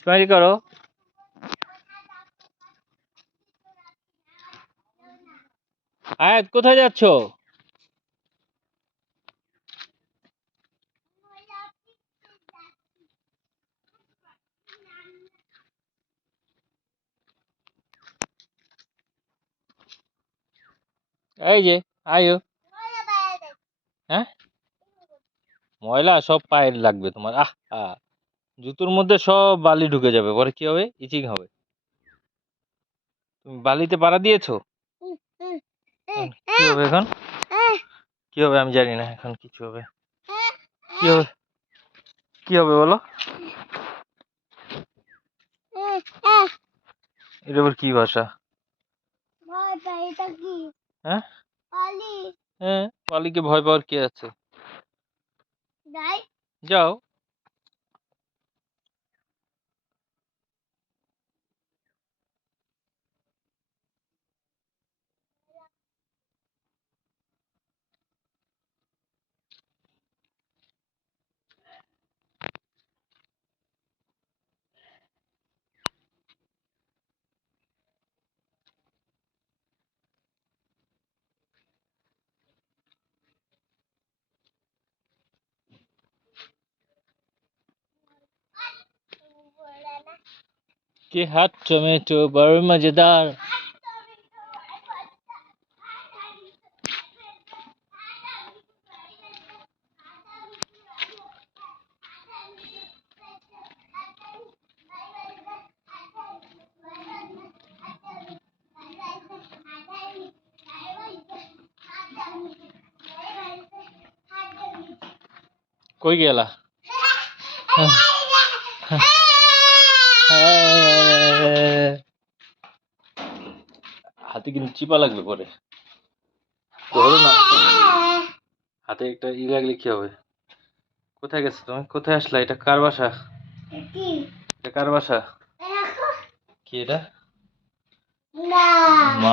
Smile করো। আয়াত কোথায় যাচ্ছ? এই যে আয়ো। হ্যাঁ, ময়লা সব পায়ে লাগবে তোমার। জুতোর মধ্যে সব বালি ঢুকে যাবে, পরে কি হবে? ইচিং হবে। তুমি বালিতে পাড়া দিয়েছো? কি হবে এখন? কি হবে আমি জানি না, এখন কিছু হবে। কি হবে? কি হবে বলো? এটা আবার কি ভাষা? হ্যাঁ, হ্যাঁ, বালিকে ভয় পাওয়ার কি আছে? যাও। কি হাট টমেটো বড় মজাদার। কই গেলা? হাতে কিন্তু চিপা লাগবে পরে, ধরো না। হাতে একটা লাগলে কি হবে? কোথায় গেছো তুমি? কোথায় আসলা? এটা কার বাসা? এটা কার বাসা? কি এটা? মা